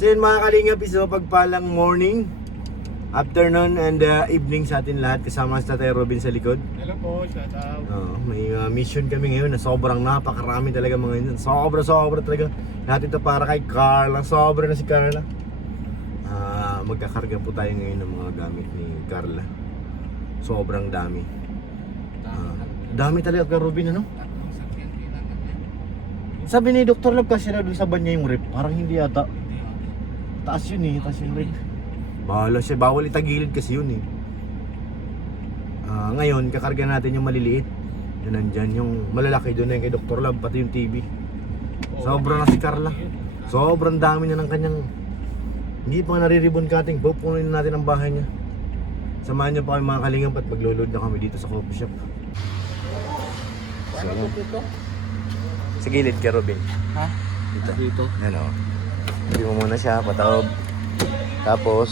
So yun mga kalingap, iso pagpalang morning, afternoon and evening sa atin lahat. Kasama sa Tatay Robin sa likod. Hello po, shout out. May mission kami ngayon na sobrang napakarami talaga mga yun. Sobra talaga. Lahat ito para kay Carla. Sobra na si Carla. Magkakarga po tayo ngayon ng mga gamit ni Carla. Sobrang dami. Dami talaga kay Robin, ano? Sabi ni Dr. Love kasi na doon sa banya yung rip. Parang hindi yata. Taas yun eh, taas yung rip. Bahala siya, bawal itagilid kasi yun eh. Ngayon, kakarga natin yung maliliit. Yun nandyan, yung malalaki doon na yung kay Dr. Love, pati yung TV. Sobra na si Carla. Sobrang dami niya ng kanyang. Hindi pa nare-ribbon cutting, pupunin natin ang bahay niya. Samahan niyo pa kami mga kalingap at maglo-load na kami dito sa coffee shop. So, sa gilid kay Robin. Ha? Dito. Yan o. Hindi mo muna siya, pataob. Tapos,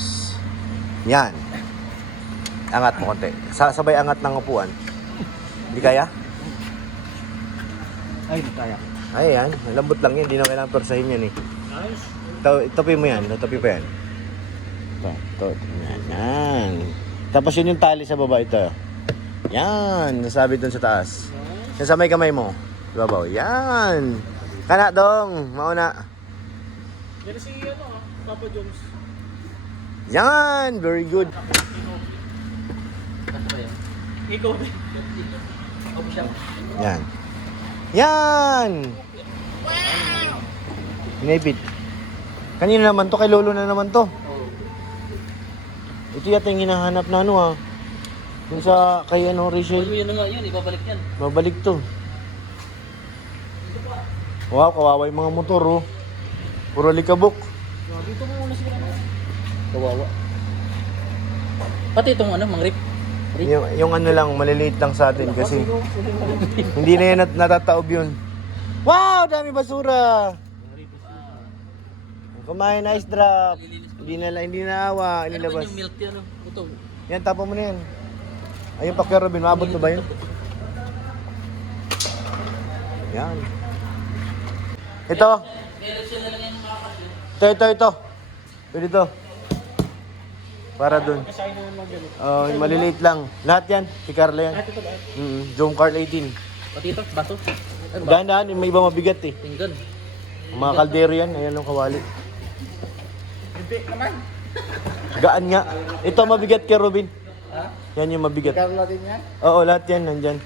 yan. Angat mo konti. Sabay angat ng upuan. Hindi kaya? Ay, di kaya. Ay, yan. Lambot lang yan. Hindi na kailangan persahin yan eh. Nice. Itopi mo yan. Itopi pa yan. Ito. Yan. Tapos yun yung tali sa baba ito. Yan. Nasabi dun sa taas. Yan sa may kamay mo. Babaw. Yan. Kana dong. Mauna. Yan si Papa Jones. Yan. Very good. Ikaw din. Yan. Yan. Inipit. Kanina naman to. Kay Lolo na naman to. Ito yata yung hinahanap na ano ha. Yung sa kay ano Rachel. Yun na nga yun, ibabalik yan. Babalik to. Wow, kawawa yung mga motor oh. Puro likabok. Dito mo muna siguro. Kawawa. Pati itong ano, mangrip. Yung ano lang, maliliit lang sa atin kasi hindi na yan natataob yun. Wow, dami basura. Kumain ice drop. Hindi na awa, Ano inilabas. yung milk yan? Ito. Yan, tapo mo na yan. Ayun pa kay Robin, maabot mo ba yun? Yan. Ito. Ito. Pwede ito. Para dun. Kasaya naman mag-ganit. Yung maliliit lang. Lahat yan. Si Carla yan. Zoom Card 18. Pati ito, baso. Ano ba? Dahan-dahan, may iba mabigat eh. Pinggan. Mga kaldero yan. Ayan yung kawali. Hindi naman. Gaan nga. Ito mabigat kay Robin. Ha? Yan yung mabigat. Carla din yan. Oo, lahat yan. Nandyan.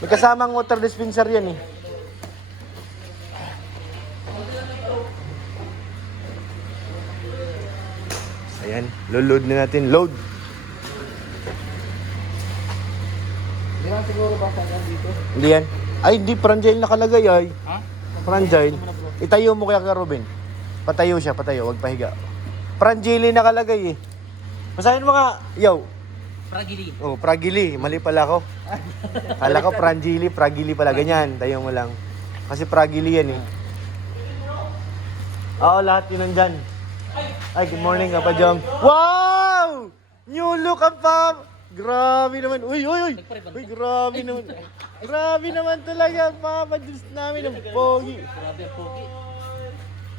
May kasamang water dispenser yan eh. Ayan, load na natin. Load. Hindi lang siguro ba sa dito? Hindi yan. Ay, hindi. Fragile nakalagay ay. Ha? Fragile. Itayo mo kaya ka, Robin. Patayo siya, patayo. Huwag pahiga. Fragile nakalagay eh. Basahin mo nga. Yo. Fragili. Oh, fragile. Mali pala ako. Kala ko fragile pala. Ganyan. Tayo mo lang. Kasi fragile yan eh. Oo, lahat yun nandyan. Ay, good morning, Papa Jom. Wow! New look ang Papa. Grabe naman. Uy. Uy, grabe naman. Grabe naman talaga, Papa. Diyos namin ang pogi. Grabe ang pogi.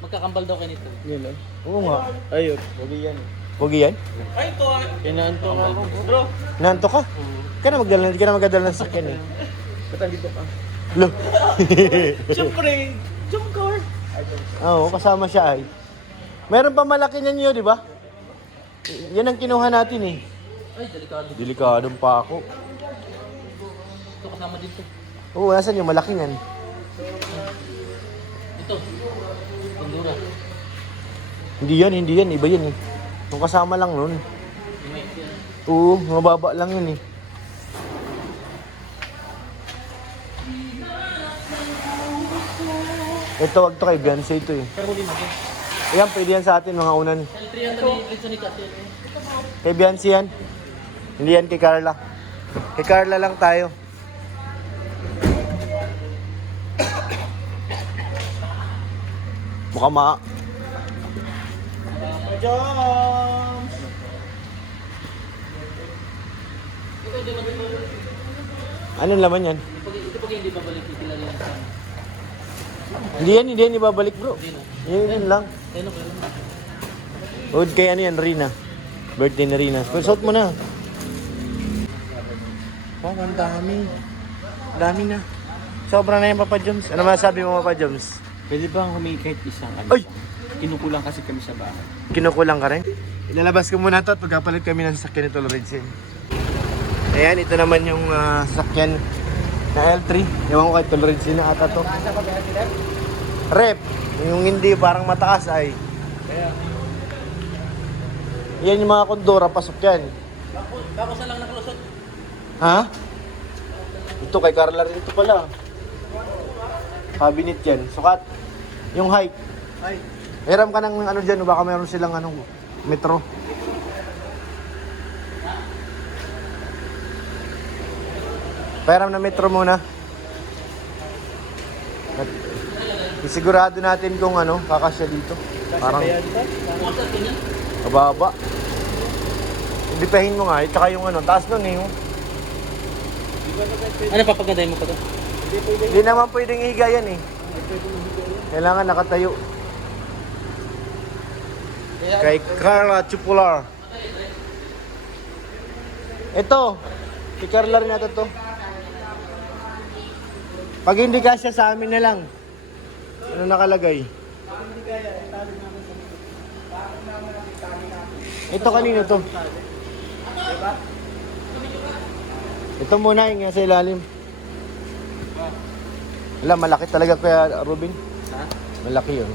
Magkakambal daw kayo nito. Yan lang. Oo nga. Ayun, pogi yan. Pogi yan? Ay, ito ah. Kinaanto nga ako, bro. Nanto ka? Hindi ka na magdala ng sakyan eh. Ba't andito ka? Lo. Siyempre, jump car. Oo, kasama siya ay. Meron pa malaki niyan yun, di ba? Yan ang kinuha natin eh. Ay, delikado. Delikadong pa ako. Ito kasama dito. Oo, nasan yung malaki niyan? Ito. Pandura. Hindi yan. Iba yan eh. Yung kasama lang nun. May yan. Oo, mababa lang yun eh. Ito, wag to kay Beyonce ito eh. Pero huli mo. Ayan, pwede yan sa atin mga unan. L300 ni Kasi. Kay Beyonce yan. Hindi yan kay Carla. Kay Carla lang tayo. Mukhang Joms! Anong laman yan? Ito pag hindi babalik, kilala yan sa Hindi yan ibabalik bro. Yun lang. Ayun, okay lang. Huwag kay ano yan, Rina. Birthday ni Rina. Suot mo na. Oh, ang dami. Dami na. Sobra na yung Papa Joms. Ano masabi mo, Papa Joms? Pwede bang humingi kahit isang ano? Ay! Kinukulang kasi kami sa bahay. Kinukulang ka rin? Ilalabas ko muna to at pagkapalit kami ng sasakyan nito, Lorenzen. Ayan, ito naman yung sasakyan na L3. Ewan ko kay Lorenzen na ata to. Rep. Yung hindi parang mataas ay. Yan yung mga kondora, pasok yan. Bako sa lang nakalusot. Ha? Ito kay Carla rin ito pala. Cabinet yan. Sukat. Yung height. Hiram ka ng ano dyan, baka mayroon silang anong metro. Hiram na metro muna. At isigurado natin kung ano, kakasya dito. Parang mababa. Dipahin mo nga, tsaka yung ano, taas nun eh. Ano, papagandahin mo pa to? Hindi naman pwedeng higa yan eh. Kailangan nakatayo. Kay Carla Chupular. Ito. Kay Carla rin natin to. Pag hindi kasya sa amin na lang. Ano nakalagay? Ito kanino to? Ito muna yung nasa ilalim. Wala, malaki talaga kaya Ruben. Ha? Malaki yun.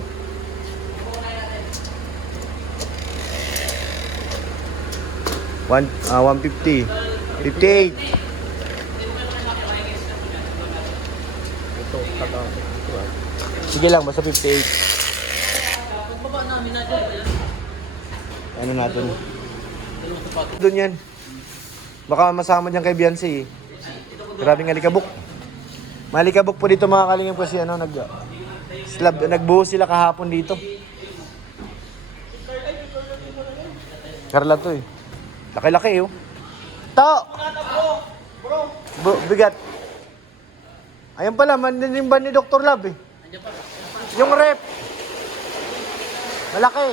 One, 150. 58. Ito, sige lang, basta 58. Pagbaba namin na dyan. Ano natin? Dalawang sapatos. Doon yan. Baka masama dyan kay Beyonce eh. Grabing alikabok. Malikabok po dito mga kalingap kasi ano, nagbuhos sila kahapon dito. Carla to eh. Laki-laki oh. To! Bigat. Ayun pala, maninimbang ni Dr. Love eh. Yung rep. Malaki.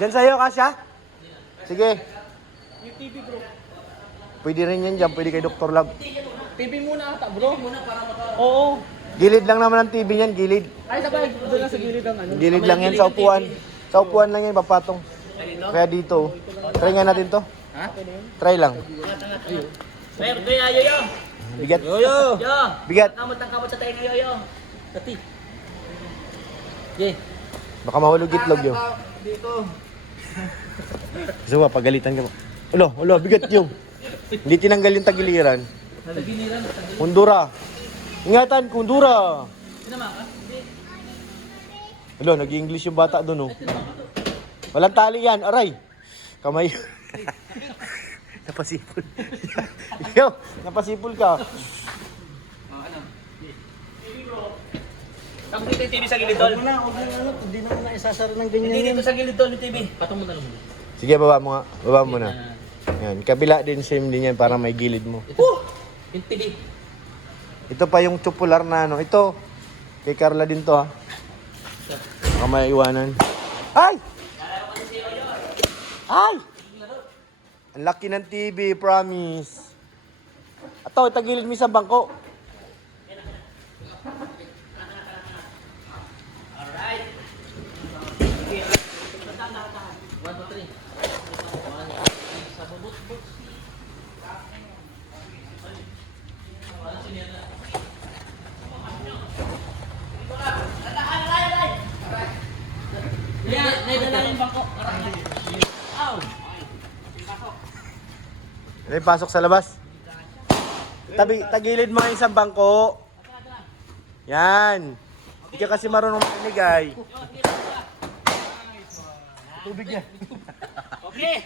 Diyan sa'yo, Kasya? Sige. Yung TV bro. Pwede rin yan dyan, pwede kay Dr. Love. TV muna ata bro. Muna para maka... Oo. Gilid lang naman ang TV niyan, gilid. Ay, sabay. Doon lang sa gilid ang ano. Gilid lang yan sa upuan. Sa upuan lang yan, papatong. Kaya dito. Try nga natin to. Ha? Try lang. Ay, kaya yoyo. Bigat. Yo. Bigat. Kamot ang kamot sa tayo yoyo. Dati. Okay. Baka mahulog itlog yun. Dito. Gusto mo, pagalitan ka mo. Ulo, bigat yung. Hindi tinanggal yung tagiliran. Nagiliran. Kundura. Ingatan, kundura. Sinama ka? Ulo, nag-English yung bata doon oh. Walang tali yan, aray. Kamay. Napasipol. Yo, napasipol ka. Ano? Tapos dito yung TV sa gilid tol. Hindi na na isasara ng ganyan. Hindi dito sa gilid tol yung TV. Patong mo na lang muna. Sige, baba mo nga. Baba mo na. Yan, kabila din, same din yan para may gilid mo. Ito. Yung TV. Ito pa yung tupular na ano. Ito, kay Carla din to ha. Baka may iwanan. Ay! Ay! Ang laki ng TV, promise. Ato, tagilid mo sa bangko. Naidala yung bangko. Ow! May pasok sa labas. Tagilid mo nga isang bangko. Yan. Hindi ka kasi marunong makinig ay. Tubig niya. Okay.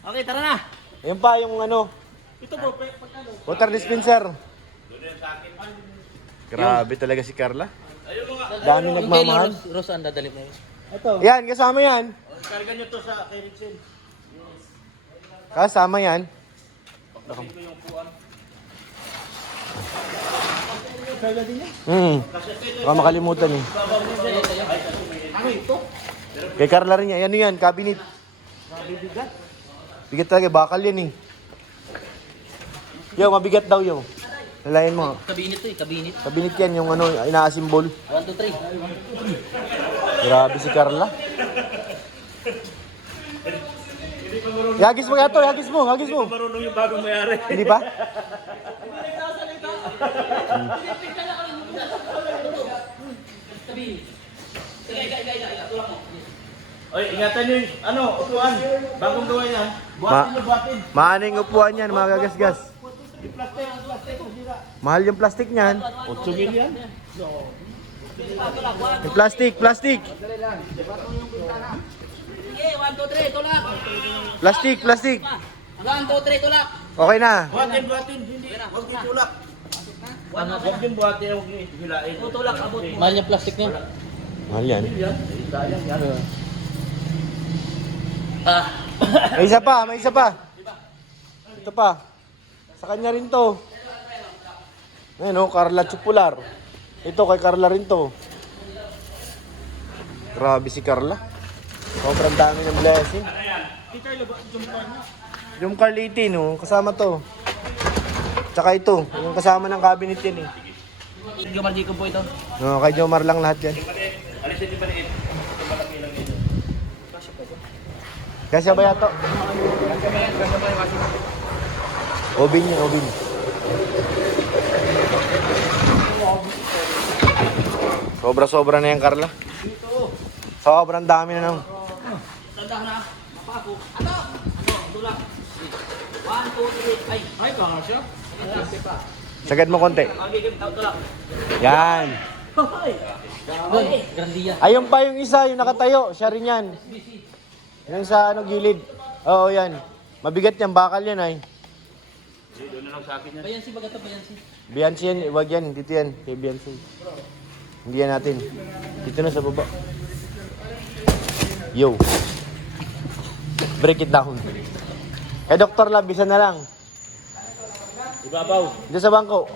Okay, tara na. Yan pa yung ano, Ito bro, water dispenser. Grabe talaga si Carla. Dami nagmamahal. Rose ang dadalhin mo. Yan, kasama yan. Karga nyo to sa kay Richel. Kasama yan. Carla din yan. Baka makalimutan eh. Ano ito? Kay Carla rin yan. Ano yan? Cabinet. Bibigat. Bigat talaga. Bakal yan eh. Yo, mabigat daw yo. Lalayan mo. Kabinit to eh, kabinit. Cabinet yan. Yung ano, ina-assemble. 1, 2, 3. Grabe si Carla. Hagis mo yato. Hagis mo. Hagis mo. Marunong yung bagong mayari. Hindi pa? Oy, ingatan nyo yung, ano, upuan. Bagong gawa yan. Buhatin nyo, buhatin. Maaning upuan yan, mga gagasgas. Mahal yung plastic niyan. 8 mil yan. Yung plastic, plastic. Sige, 1, 2, 3, tulak. Plastic, plastic. 1, 2, 3, tulak. Okay na. Buhatin, buhatin. Hindi, huwag nyo tulak. Huwag nyo buhatin, huwag nyo hilain. Tulak, abot. Mahal yung plastic niya. Mahal yan. Yan, sayang yan. May isa pa, may isa pa. Ito pa. Sa kanya rin to. Ayun o, Carla Chupular. Ito kay Carla rin to. Grabe si Carla. Sobrang dami ng blessing. Yung Carliti no, kasama to. Tsaka ito, yung kasama ng cabinet yan eh. Gamar Jacob po ito. No, kay Jomar lang lahat yan. Alisin yung maliit. Ito malaki lang ito. Kasya ba yato? Obin yun, obin. Sobra-sobra na yan, Carla. Sobrang dami na nang. Tanda na. Mapako. Ato! Tulak. 1, 2, 3. Ay, kaya siya. Sagad mo konti. Tulak. Yan. Doon, Grandia. Ayun pa yung isa, yung nakatayo. Siya rin yan. Yung sa ano, gilid. Oo, yan. Mabigat yan, bakal yan ay. Doon na lang sa akin yan. Bayan si Bagata, bayan si. Beyonce yan, wag yan. Dito yan, kay Beyonce. Hindi yan natin. Dito na sa baba. Yo. Break it down. Kay Dr. Lab, isa na lang. Ibabaw. Dito sa bangko.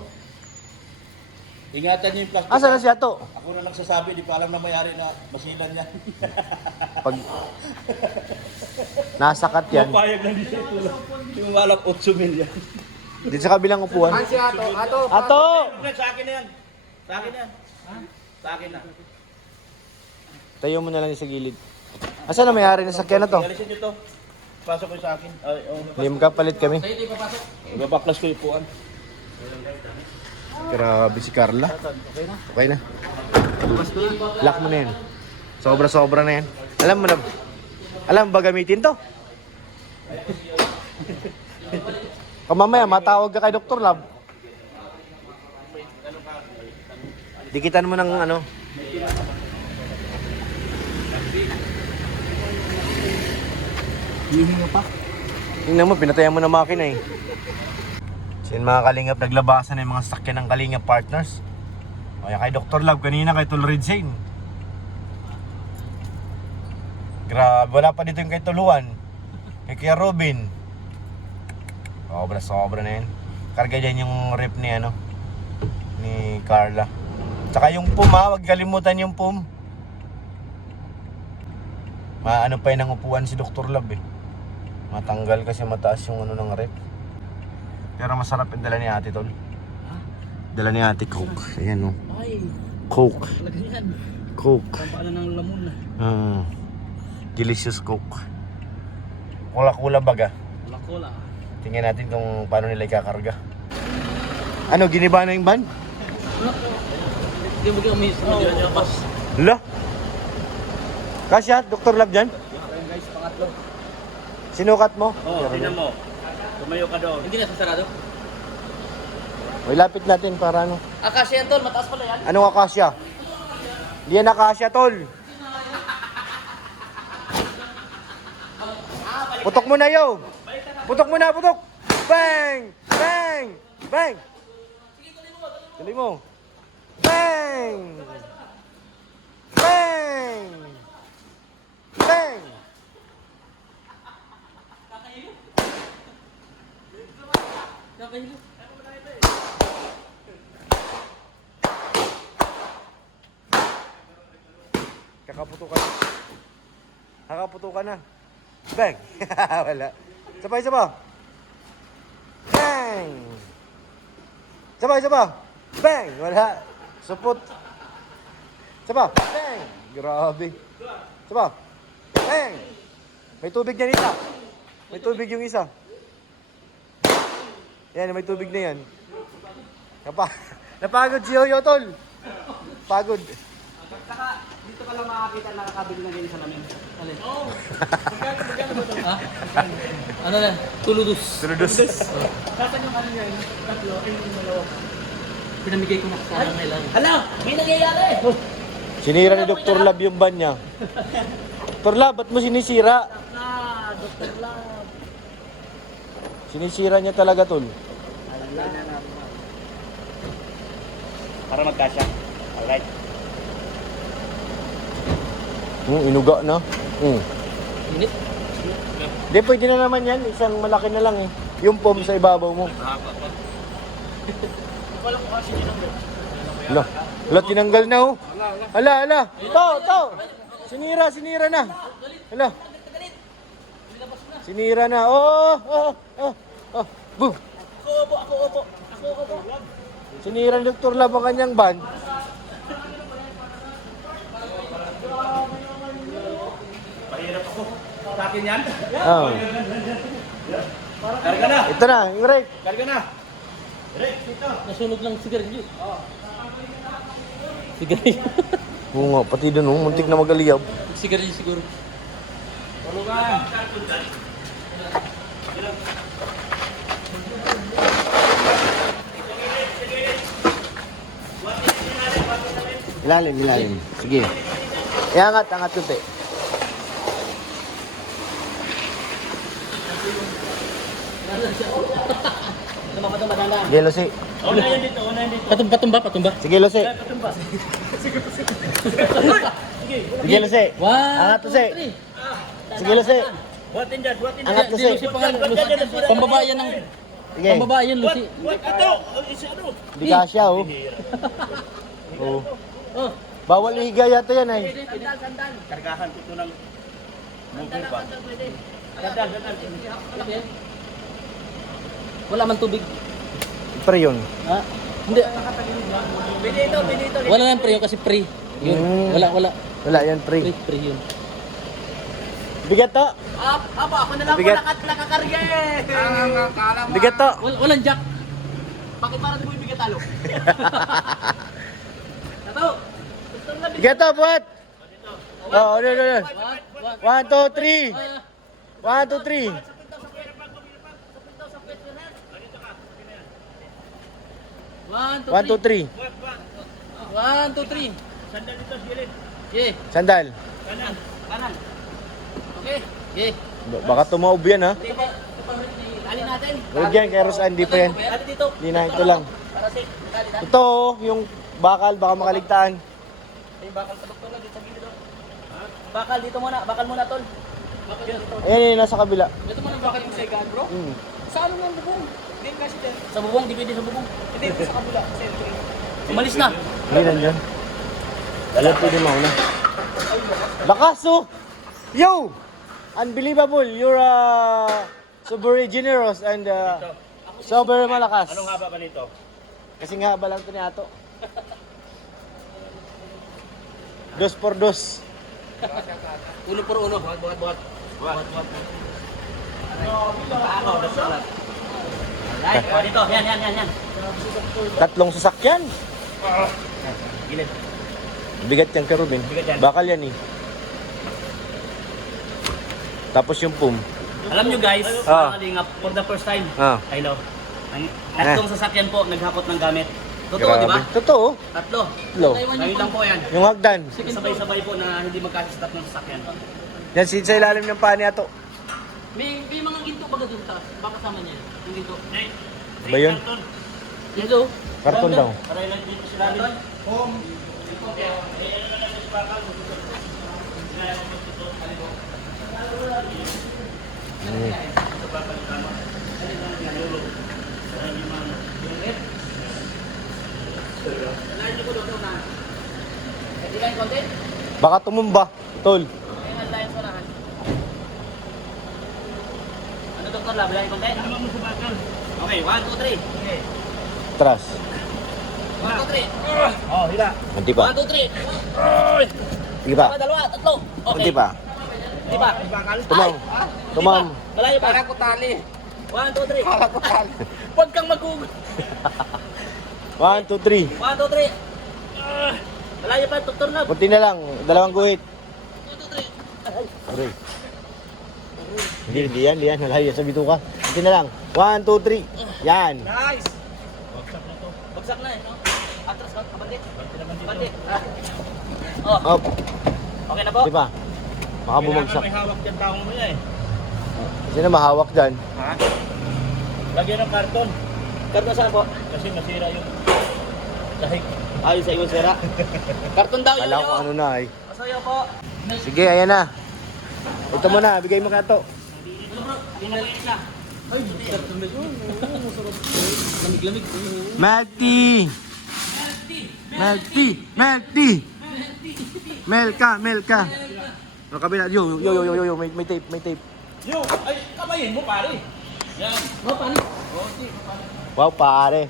Ingatan nyo yung plastic. Asa na siya to? Ako na nagsasabi, di pa alam na mayari na masilan yan. Pag nasakat yan. Papayag lang dito ito lang. Yung malak 8 mil yan. Dito sa kabilang upuan. Si Ato, Ato. Ato! Sa akin na yan. Sa akin yan. Sa akin na. Tayo mo na lang sa gilid. Asa na may-ari na sakyan na to? Alisin nyo to. Pasok ko sa akin. Ay, oh. Lim ka, palit kami. Sa'yo ito ipapasok. Babaklas ko yung puan. Grabe si Carla. Okay na. Lock mo na yan. Sobra-sobra na yan. Alam mo na. Alam ba gamitin to? Mamaya, matawag ka kay Dr. Lab. Dikitan mo ng ano. Hihinga pa. Tingnan mo, pinatayan mo na makina eh. So yun mga Kalingap, naglabasan ng mga sakyan ng Kalingap Partners. O yan kay Dr. Lab, kanina kay Tulrid Zane. Grabe, wala pa dito yung kay Tuluan. Kay Kuya Robin. Sobra na yan. Karga dyan yung rep ni ano, ni Carla. Tsaka yung PUM ha, huwag kalimutan yung PUM. Maano pa yun ang upuan si Dr. Lab eh. Matanggal kasi mataas yung ano ng rep. Pero masarap yung dala ni ate tol. Dala ni ate Coke. Ayan o. Ay, Coke. talaga yan. Coke. Pampaanan ng lamon na. Delicious Coke. Kula-kula baga. Wala cola. Tingnan natin kung paano nila ikakarga. Ano, giniba na yung van? Hindi mo kayo may pas. Hala? Kasya, Dr. Lab dyan? Guys, pangatlo. Sinukat mo? Oo, tingnan mo. Tumayo ka doon. Hindi na sasarado. May lapit natin para ano. Akasya yan tol, mataas pala yan. Anong akasya? Hindi yan akasya, tol. Putok mo na, yo! Putok mo na, putok! Bang! Bang! Bang! Tuloy mo. Bang! Bang! Bang! Kakahilo. Kakaputukan na. Kakaputukan na. Bang! Wala. Sabay, sabay. Bang! Sabay, sabay. Bang! Wala. Supot. Sabay. Bang! Grabe. Sabay. Bang! May tubig yan isa. May tubig yung isa. Yan, may tubig na yan. Napagod si Yoyo, tol. Pagod. Saka, dito ka lang makakita nakakabili na ganyan sa lamin. Alin? Oo. Ha? Ano na? Tuludus. Tuludus. Saan yung ano yan? Tatlo, yung dalawa. Pinamigay ko na sa kailangan. Hala! May nangyayari! Sinira ni Dr. Lab yung ban niya. Dr. Lab, ba't mo sinisira? Dr. Love. Sinisira niya talaga, tol. Para magkasya. Alright. Inuga na. Init. Hindi, pwede na naman yan. Isang malaki na lang eh. Yung foam sa ibabaw mo. Hala, hala, tinanggal na oh. Hala, hala. To. Sinira na. Hala. Sinira na. Oh. Boom. Ako opo. Sinira ni Dr. Lab ang kanyang ban. Mahirap ako. Sa akin yan. Oh. Karga na. Ito na, yung rake. Karga na. Rick, dito. Nasunog lang sigarilyo. Sigarilyo. Oo nga, pati dun oh. Muntik na magaliyab. Sigarilyo siguro. Tulungan. Ilalim. Sige. Angat kunti. Patumba dandan. Sige, Lucy. Una yan dito. Patumba. Sige, Lucy. Patumba. Sige, Lucy. One, Angat, two, Lucy. three. Sige, Lucy. Buhatin dyan. Angat, Lucy. Lucy pangalan. Lucy. Pambabae yan ng... Sige. Pambabae yan, Lucy. Ito. Isa ano. Hindi kasya oh. Oh. Oh. Bawal higa yata yan ay. Sandal. Kargahan ko ito ng mugong pa. Sandal. Okay. Wala man tubig. Pre yun. Ha? Hindi. Pinito. Wala yan pre yun kasi pre. Yun. Wala. Wala yan pre. Pre yun. Bigat to. Apo, ako na lang Bigat. po nakakarga eh. Bigat to. Walang jack. Bakit para di mo ibigat talo? Tato. Bigat to, buhat. Oh, no. 1, 2, 3. 1, 2, 3. One, two, 1, 2, 3. 1, 2, 3. Sandal dito. Gilid. Okay. Sandal. Kanan. Okay. Okay. Baka tumaob yan ha. Alin natin. Huwag yan, kay Rosan, hindi pa yan. Alin dito. Hindi na, ito lang. Para safe. Alin na. Ito oh, yung bakal, baka makaligtaan. Ay, bakal pa doktor na dito sa gilid. Bakal dito muna. Bakal muna tol. Bakal dito. Ayan yun, nasa kabila. Ito muna bakal yung segan bro. Hmm. Sa ano ng bubong? Hindi kasi din. Sa bubong, di pwede sa bubong. Hindi, sa kabila. Umalis na. Hindi nandyan. Alam pwede mauna. Lakas oh! Yo! Unbelievable! You're so very generous and so very malakas. Anong haba ba nito? Kasi nga ba lang ito ni Ato? 2 por 2. Uno por uno. Buhat. Right, oh, dito. Yan. Tatlong sasakyan. Gilid. Bigat yan ka, Ruben. Bigat yan. Bakal yan eh. Tapos yung pum. Alam nyo guys, Ah. mga kalingap, for the first time, Ah. hello. Ang tatlong sasakyan po, naghakot ng gamit. Totoo, di ba? Totoo. Tatlo. Lo. Ngayon lang po yan. Yung hagdan. Sabay-sabay po na hindi magkasya sa tatlong sasakyan. Yan sa ilalim ng paa ni Ato. May mga ginto baga dun taas. Baka kasama niya. Yung ginto. Ba yun? Yan do. Karton daw. Para ilan dito sila rin. Baka tumumba, tol. Ayan tayo sa unahan. Ano doktor lab? Bilangin konti? Ano mo sa bakal? Okay, 1, 2, 3. Okay. Tras. 1, 2, 3. Oh, hila. Hindi pa. 1, 2, 3. Sige pa. Dalawa, tatlo. Okay. Hindi pa. Hindi pa. Tumam. Tumam. Malayo pa. Para ko tali. 1, 2, 3. Para ko tali. Huwag kang magugod. 1, 2, 3. 1, 2, 3. Malayo pa, doktor lab. Kunti na lang. Dalawang guhit. 1, 2, 3. Aray. Hindi yan. Malayo sa bituka. Kunti na lang. 1, 2, 3. Yan. Nice. Bagsak na eh, no? Atras ka, kabandit. Bandit. Oh, Up. okay na po? Di ba? Baka bumagsak. May hawak dyan taong mo niya eh. Sino mahawak dyan? Ha? Lagyan ng karton. Karton saan po? Kasi masira yung dahig. Ayun sa iyo, sira. Karton daw yun Kala ko yun. ano na eh. Masayo po. Sige, ayan na. Ito mo na, bigay mo ka to. Ito bro, ginalinis na. Ay, karton na yun. Masarap. Lamig-lamig. Milk tea! Milk tea! Milk tea! Milk ka! Ano kabila? Yo, may tape. Yo! Ay, kamayin mo pare. Yan. Oh, paano? Wow, pare.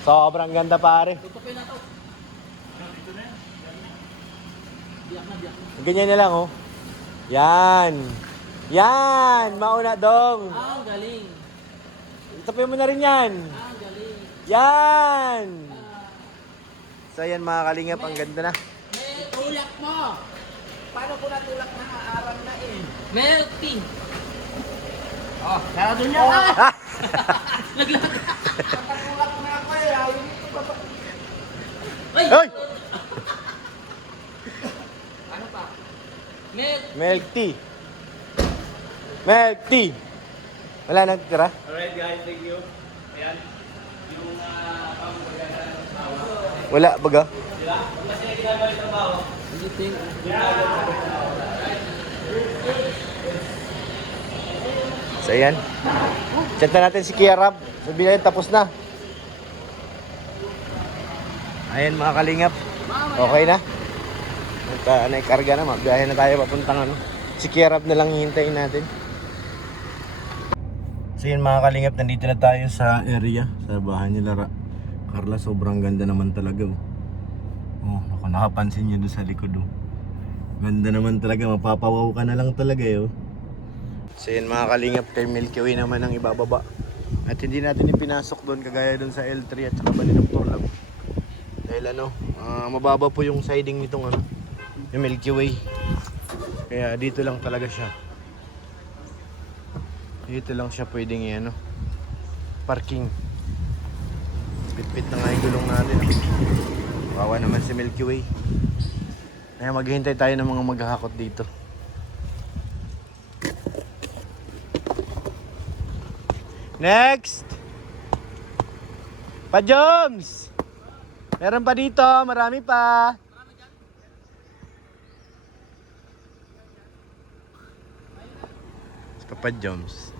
Sobrang ganda, pare. Tutupin na to. Ganyan na lang, oh. Yan. Mauna dong. Ah, ang galing. Itapin mo na rin yan. Ah, ang galing. Yan. So, yan mga kalingap. Ang ganda na. Tulak mo. Paano ko natulak na aaral na eh? Milk tea. Oh, sarado niya. Ah! Naglag. Tatulak na ako eh. Ayaw nito pa. Ay! Hoy! Ano pa? Milk. Milk tea. Milk tea. Wala nang tira? Alright guys, thank you. Ayan. Yung pamugagalan ng tawa. Wala, baga. Sila? Kasi ginagawa yung trabaho. So, ayan. Chat na natin si Kia Rab. Sabihin natin, tapos na. Ayan mga kalingap. Okay na. At naikarga na. Mabiyahe na tayo papuntang ano. Si Kia Rab na lang hihintayin natin. So yun mga kalingap, nandito na tayo sa area. Sa bahay nila Carla. Sobrang ganda naman talaga. Oh, nakapansin nyo doon sa likod. Oh. Ganda naman talaga. Mapapawaw ka na lang talaga. Oh. So yun mga kalingap, kay Milky Way naman ang ibababa. At hindi natin ipinasok doon kagaya doon sa L3 at saka ba ni Dr. Lab. Dahil ano, mababa po yung siding nitong ano, yung Milky Way. Kaya dito lang talaga siya. Dito lang siya pwedeng ano, parking. Pit-pit na nga yung gulong natin. Kawawa naman si Milky Way. Kaya maghihintay tayo ng mga maghahakot dito. Next! Pa-Joms! Meron pa dito, marami pa. Pa-Joms.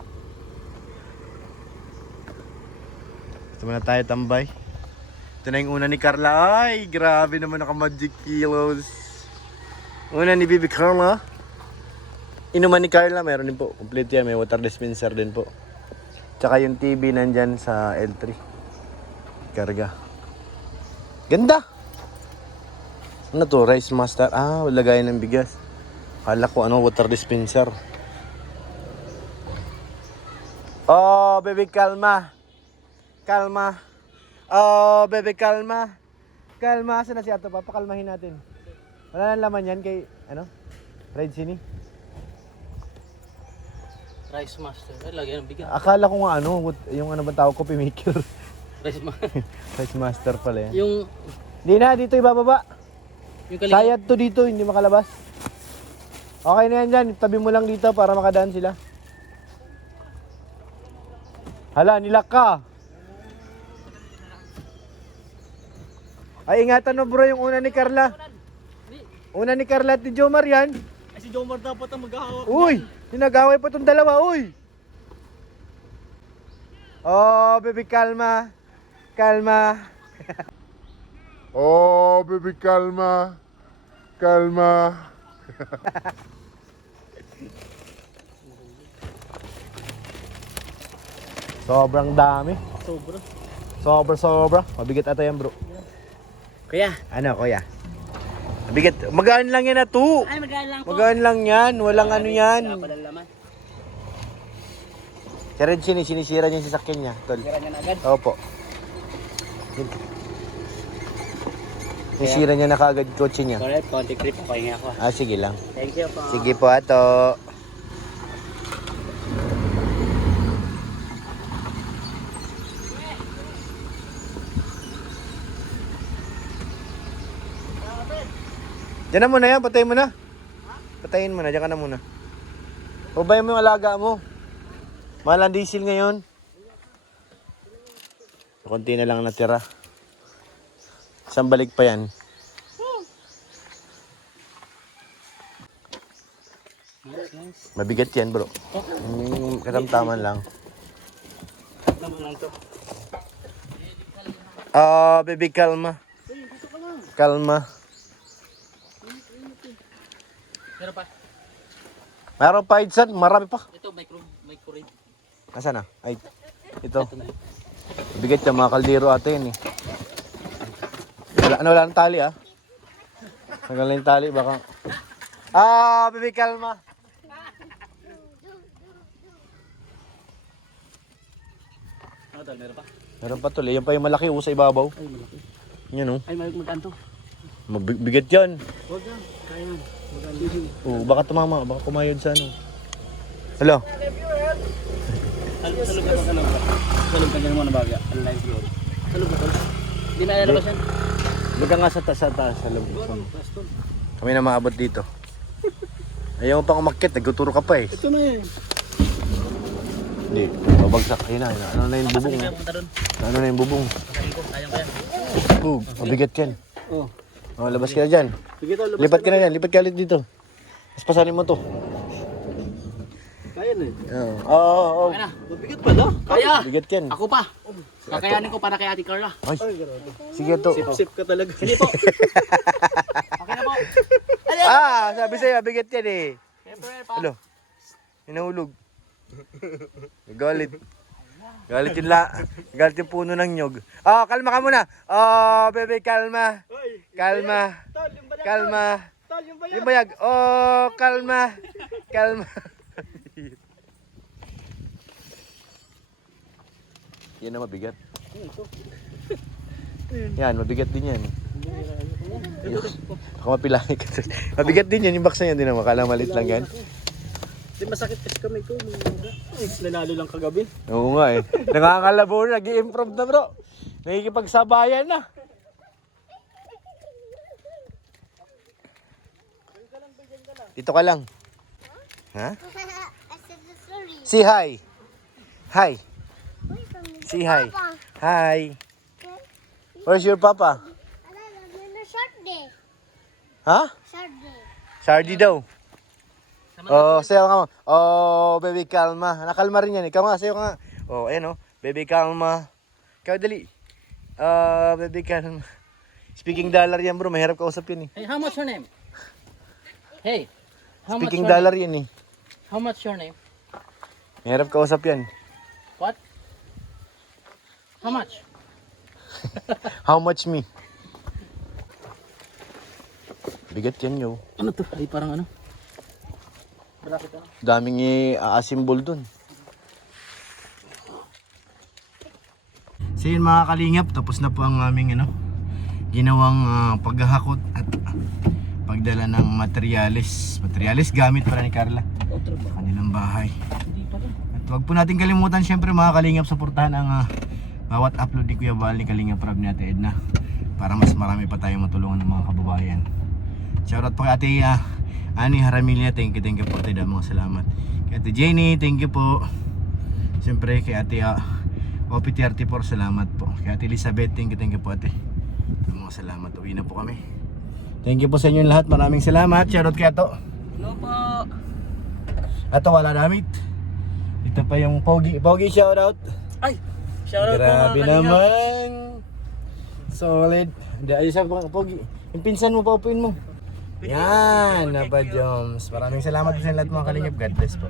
Ito muna tayo tambay. Ito na yung una ni Carla. Ay, grabe naman naka-magic kilos. Una ni Bibi Carla. Inuman ni Carla, meron din po. Complete yan, may water dispenser din po. Tsaka yung TV nandyan sa L3. Karga. Ganda! Ano to? Rice master. Ah, lagayan ng bigas. Kala ko ano, water dispenser. Oh, baby, kalma. Kalma. Oh, baby, kalma. Kalma. Saan na si Ato? Papakalmahin natin. Wala nang laman yan kay, ano? Red Sini. Rice master. Ay, lagyan ng bigas. Akala ko nga ano, yung ano ba tawag ko, pimiker. Rice master. Rice master pala yan. Yung Hindi na, dito ibababa. kalinga. Sayad to dito, hindi makalabas. Okay na yan dyan, tabi mo lang dito para makadaan sila. Hala, nilak ka. Ay, ingatan mo bro, yung una ni Carla. Una ni Carla at ni Jomar yan. Ay, si Jomar dapat ang maghahawak. Uy, sinagaway pa itong dalawa, uy. Oh, baby, kalma. Kalma. Oh, baby, kalma. Kalma. Sobrang dami. Sobra. Mabigat ata yan, bro. Kuya. Ano, kuya? Mabigat. Magaan lang yan na to. Ay, magaan lang po. Magaan lang yan. Walang ano yan. Wala pa laman. Si Red sinisira niya yung sasakyan niya, tol. Sira niya na agad. Opo. Sinisira niya na kaagad kotse niya. Correct, konti trip po. Pahinga ako. Ah, sige lang. Thank you po. Sige po, ato. Diyan na muna yan, patayin mo na. Patayin mo na, diyan ka na muna. Pabayan mo yung alaga mo. Mahal ang diesel ngayon. Konti na lang natira. Isang balik pa yan. Mabigat yan, bro. Katamtaman lang. Naman lang to. Baby, kalma. Kalma. Meron pa. Meron pa, Idsan. Marami pa. Ito, micro rin. Nasaan na? Ay, ito. Ito na. Bigat yung mga kaldero ate yun eh. Wala ng tali ah. Tagal na yung tali, baka. Baby, kalma. Ano to, meron pa? Meron pa tuloy. Yan pa yung malaki sa ibabaw. Ay, malaki. Yan oh. Ay, magkanto. Mabigat yan. Huwag lang. Kaya yan. Baka tumama. Baka kumayod sa ano. Hello? Salog ka ba? Salog ka dyan mo na baga. Ang live view. Salog ka ba? Hindi na lalabas yan. Baga nga sa taas sa loob. Baston. Kami na maabot dito. Ayaw mo pang umakyat. Nagtuturo ka pa eh. Ito na yan. Hindi. Babagsak. Ayun na. Ano na yung bubong? Pasali ka punta doon. Ano na yung bubong? Pasali ko. Kayang kaya. Mabigat yan. Oh. Labas ka na dyan. Sige to, labas. Lipat ka na dyan. Lipat ka ulit dito. Tapos pasanin mo to. Kaya na eh. Oo. Kaya na. Mabigat pa no? Kaya. Bigat yan. Ako pa. Kakayanin ko para kay Ate Carla. Ay, sige to. Sip ka talaga. Hindi po. Okay na po. Sabi sa'yo, bigat yan eh. Siyempre pa. Hello. Hinahulog. Galit. Galit yung puno ng nyog. Kalma ka muna. Bebe, kalma. Kalma. Kalma. Yung bayag. Kalma. Kalma. Yan na mabigat. Yan, mabigat din yan. Ako mapilangin ka. Mabigat din yan, yung box na yan. Din naman, kala malit lang yan. Di masakit kasi kamay ko. Nanalo lang kagabi. Oo nga eh. Nangangalabo na, nag-i-improve na bro. Nakikipagsabayan na. Dito ka lang. Ha? Say hi. Hi. Say hi. Hi. Where's your papa? Ha? Shardy daw. Sayo ka mo. Baby, kalma. Nakalma rin yan. Ikaw nga, sayo ka nga. Ayan baby, kalma. Ikaw, dali. Baby, kalma. Speaking dollar yan, bro. Mahirap kausap yan eh. Hey, how much your name? Hey. Speaking dollar yan eh. How much your name? Mahirap kausap yan. What? How much? How much me? Bigat yan, yo. Ano to? Ay, parang ano? Bracket ano? Daming i-assemble dun. So yun mga kalingap, tapos na po ang aming ginawang paghahakot at pagdala ng materialis gamit para ni Carla kanilang bahay. At huwag po natin kalimutan syempre mga kalingap, supportahan ang bawat upload ni Kuya Val, ni Kalingap Rab, ni Ate Edna, para mas marami pa tayong matulungan ng mga kababayan. Shoutout po kay Ate Ani Haramilia, thank you po Ate, mga salamat. Kay Ate Jenny, thank you po. Siyempre kay Ate OP34, salamat po. Kay Ate Elizabeth, thank you po Ate. Mga salamat, uwi na po kami. Thank you po sa inyo lahat, maraming salamat. Shoutout kay Ato. Hello po. Ato wala damit. Ito pa yung Pogi shoutout. Ay! Shoutout po Grabe mga kalingap. naman. Solid. Hindi, ayos ako Pogi. Yung pinsan mo, paupuin mo. Yan, Napa Joms. Maraming salamat po sa lahat mga kalingap. God bless po.